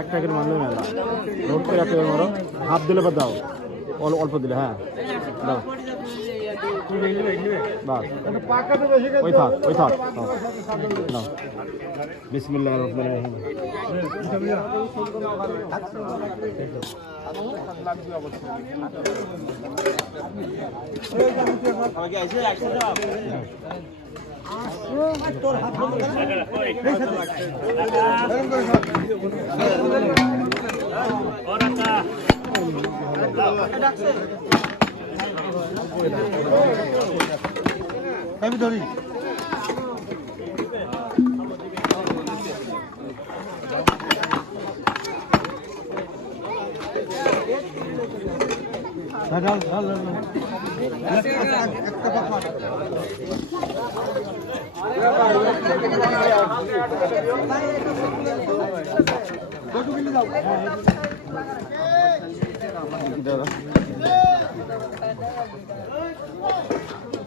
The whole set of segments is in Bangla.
এক টাকার মানলে মেলা নোট করে এক টাকার মারো হাফ দিলে বা দাও অল্প দিলে হ্যাঁ দাও বাস ওই থাক দাও বিসমিল্লাহির রহমানির রহিম তোর হাত আমি ধরি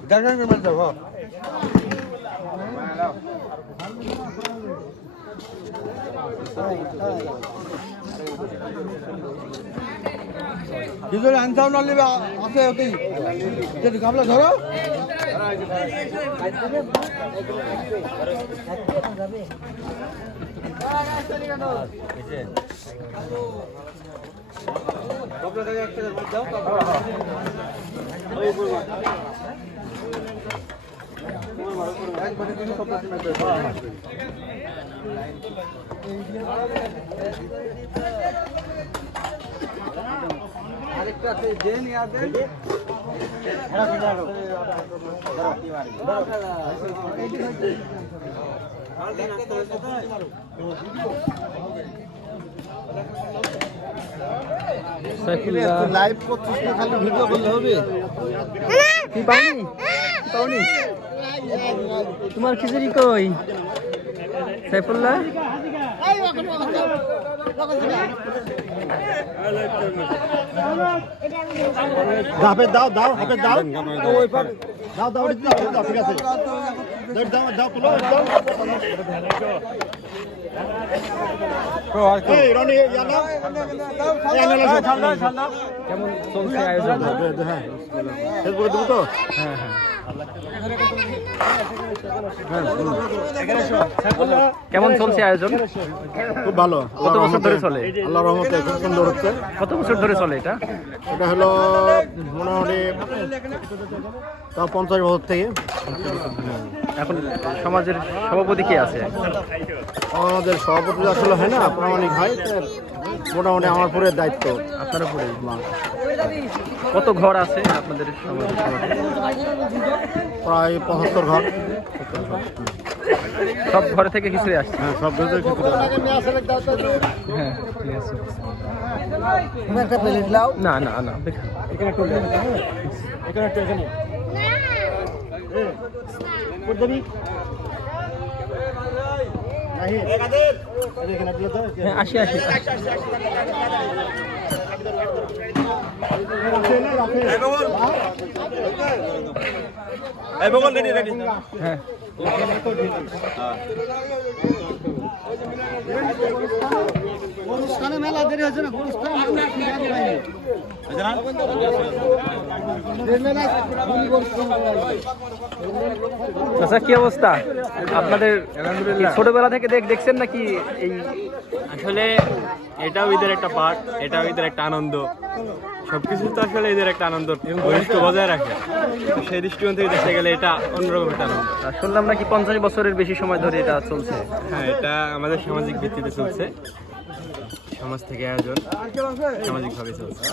দেখেন যাবো ভিতরে আনসাও না নেবে আছে ওতেই যদি গামলা ধরো আরেকটা জেন ইয়াদ লাইভ করছিস না খালি ভিডিও করলে হবে কি পাওনি তোমার খিচুড়ি কই সাইফুল্লাহ হাফে দাও হাফে দাও ওই পার দাও ঠিক আছে দাও তুলো কেমন চলছে আয়োজন হ্যাঁ ফেসবুকে দেবো তো হ্যাঁ কেমন চলছে আয়োজন খুব ভালো কত বছর ধরে চলে আল্লাহর রহমতে খুব সুন্দর হচ্ছে কত বছর ধরে চলে এটা হলো মোটামুটি তাও 50 বছর থেকে এখন সমাজের সভাপতি কে আছে আমাদের সভাপতি আসলে হয় না প্রামাণিক হয় মোটামুটি আমার পুরো দায়িত্ব আপনার উপরে কত ঘর আছে আপনাদের সমাজে প্রায় 75 ঘর সব ঘরে থেকে খিচুড়ি আসছে হ্যাঁ সব ঘরে থেকে খিচুড়ি হ্যাঁ ঠিক আছে একটা প্লেট লাও না এখানে একটু এখানে করবি আসি হ্যাঁ অনুষ্ঠানে মেলা দেরি হয়েছে না আচ্ছা কি অবস্থা আপনাদের ছোটবেলা থেকে দেখছেন নাকি এই আসলে এটাও ঈদের একটা পার্ট এটাও ঈদের একটা আনন্দ সবকিছু তো আসলে ঈদের একটা আনন্দ বৈশিষ্ট্য বজায় রাখে সেই দৃষ্টিকোণ থেকে দেখতে গেলে এটা অন্যরকম একটা আনন্দ শুনলাম নাকি 50 বছরের বেশি সময় ধরে এটা চলছে হ্যাঁ এটা আমাদের সামাজিক ভিত্তিতে চলছে সমাজ থেকে আয়োজন সামাজিকভাবে চলছে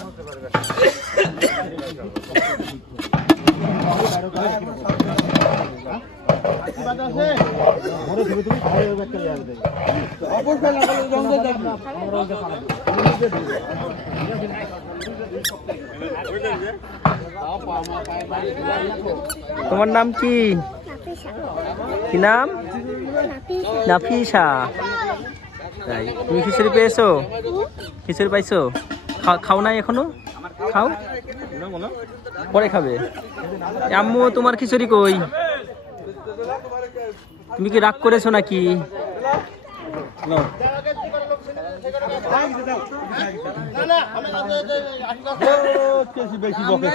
তোমার নাম কি? কি নাম? নাফিসা। তাই তুমি খিচুড়ি পেয়েছো? খিচুড়ি পাইছো? খাও নাই এখনো? খাও, পরে খাবে। আম্মু তোমার খিচুড়ি কই? তুমি কি রাগ করেছো নাকি? বেশি বকে